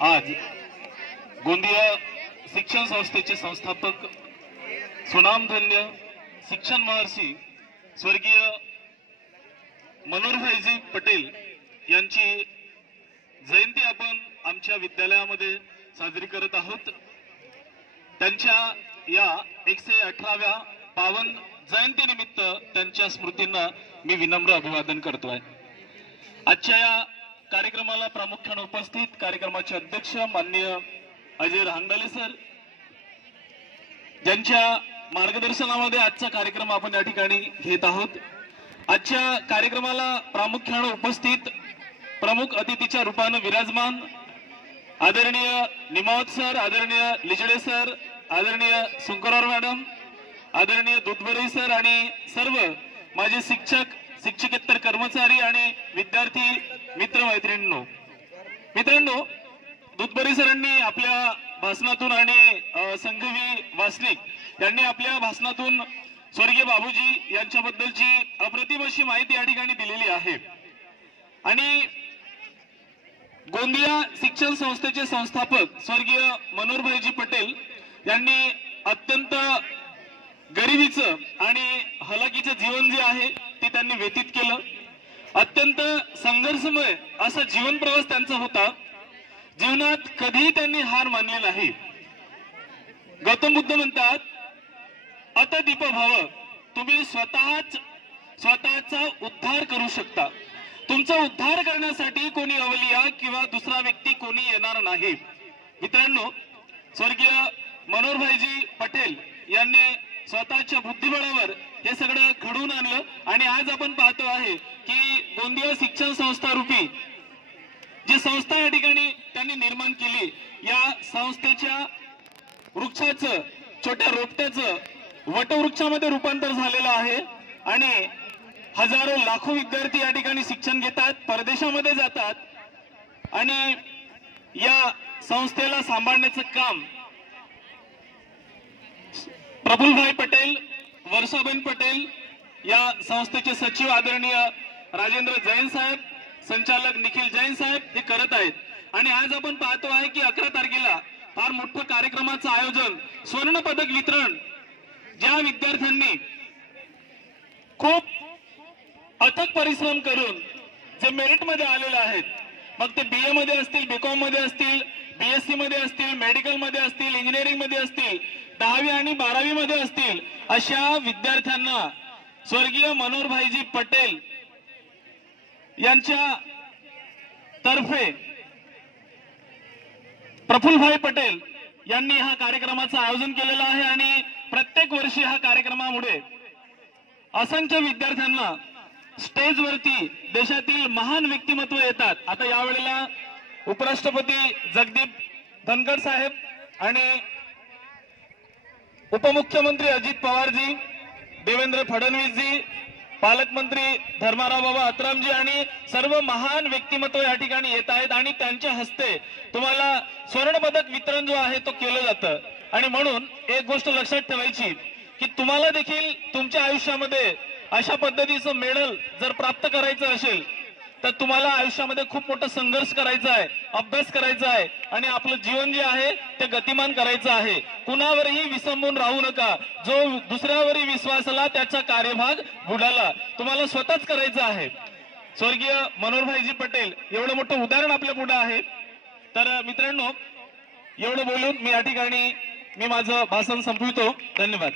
आज गोंदिया शिक्षण संस्थेचे संस्थापक सुनामधन्य शिक्षण महर्षी स्वर्गीय मनोहरभाईजी पटेल यांची जयंती आपण आमच्या विद्यालयामध्ये साजरी करत आहोत। त्यांच्या या 118व्या पावन जयंतीनिमित्त त्यांच्या स्मृतींना मी विनम्र अभिवादन करतोय। आजच्या या कार्यक्रमाला प्रामुख्याने उपस्थित कार्यक्रमाचे अध्यक्ष माननीय अजय रांगडाले सर, ज्यांच्या मार्गदर्शनामध्ये आजचा कार्यक्रम आपण या ठिकाणी घेत आहोत। आजच्या कार्यक्रमाला प्रामुख्याने उपस्थित प्रमुख अतिथीच्या रूपाने विराजमान आदरणीय निमावत सर, आदरणीय लिजडे सर, आदरणीय सुंकरवार मॅडम, आदरणीय दुधवरे सर आणि सर्व माझे शिक्षक, शिक्षकेतर कर्मचारी आणि विद्यार्थी मित्र मित्रांनो, दुधवरे सरांनी आपल्या भाषणातून आणि संघवी वासनिक यांनी आपल्या भाषणातून स्वर्गीय बाबूजी यांच्याबद्दलची अप्रतिम अशी माहिती या ठिकाणी दिलेली आहे। आणि गोंदिया शिक्षण संस्थेचे संस्थापक स्वर्गीय मनोहरभाईजी पटेल यांनी अत्यंत गरिबीचं आणि हलाखीचं जीवन जे आहे ते त्यांनी व्यतीत केलं। अत्यंत संघर्षमय असा जीवन प्रवास त्यांचा होता। जीवनात कधीही त्यांनी हार मानली नाही। गौतम बुद्ध म्हणतात, अत दीप भव, तुम्ही स्वतःचा उद्धार करू शकता। तुमचा उद्धार करण्यासाठी कोणी अवलिया किंवा दुसरा व्यक्ती कोणी येणार नाही। मित्रांनो, स्वर्गीय मनोहरभाईजी पटेल यांनी स्वतःच्या बुद्धिबळावर हे सगळं घडवून आणलं आणि आज आपण पाहतो आहे की गोंदिया शिक्षण संस्था रूपी जी संस्था या ठिकाणी त्यांनी निर्माण केली, या संस्थेच्या वृक्षाचं, छोट्या रोपट्याचं वटवृक्षामध्ये रूपांतर झालेलं आहे आणि हजारो लाखो विद्यार्थी या ठिकाणी शिक्षण घेतात, परदेशामध्ये जातात आणि या संस्थेला सांभाळण्याचं काम प्रफुल्लभाई पटेल, वर्षाबेन पटेल, या संस्थेचे सचिव आदरणीय राजेंद्र जैन साहेब, संचालक निखिल जैन साहेब हे करत आहेत। आणि आज आपण पाहतो आहे की 11 तारखेला फार मोठं कार्यक्रमाचं आयोजन, स्वर्ण पदक वितरण, ज्या विद्यार्थ्यांनी खूप अथक परिश्रम करून जे मेरिट मध्ये आलेले आहेत, मग ते बीए मध्ये असतील, बीकॉम मध्ये असतील, बीएससी मध्ये असतील, मेडिकल मध्ये असतील, इंजिनिअरिंग मध्ये असतील, 10वी आणि 12वी मध्ये असतील, अशा विद्यार्थ्यांना स्वर्गीय मनोहरभाईजी पटेल यांच्या तर्फे प्रफुल्लभाई पटेल यांनी हा कार्यक्रमाचं आयोजन केलेलं आहे। आणि प्रत्येक वर्षी हा कार्यक्रमामुळे असंख्य विद्यार्थ्यांना स्टेजवरती देशातील महान व्यक्तिमत्व येतात। आता यावेळेला उपराष्ट्रपती जगदीप धनखड साहेब आणि उपमुख्यमंत्री अजित पवारजी, देवेंद्र फडणवीसजी, पालकमंत्री धर्माराव बाबा अत्रामजी आणि सर्व महान व्यक्तिमत्व या ठिकाणी येत आहेत आणि त्यांच्या हस्ते तुम्हाला स्वर्ण पदक वितरण जो आहे तो केलं जातं। आणि म्हणून एक गोष्ट लक्षात ठेवायची की तुम्हाला देखील तुमच्या आयुष्यामध्ये अशा पद्धतीचं मेडल जर प्राप्त करायचं असेल तर तुम्हाला आयुष्यामध्ये खूप मोठा संघर्ष करायचा आहे, अभ्यास करायचा आहे आणि आपलं जीवन जे आहे ते गतिमान करायचं आहे। कुणावरही विसंबून राहू नका। जो दुसऱ्यावरही विश्वासला त्याचा कार्यभाग बुडाला, तुम्हाला स्वतःच करायचं आहे। स्वर्गीय मनोहरभाईजी पटेल एवढं मोठं उदाहरण आपल्या पुढे आहे। तर मित्रांनो, एवढं बोलून मी या ठिकाणी माझं भाषण संपवितो। धन्यवाद।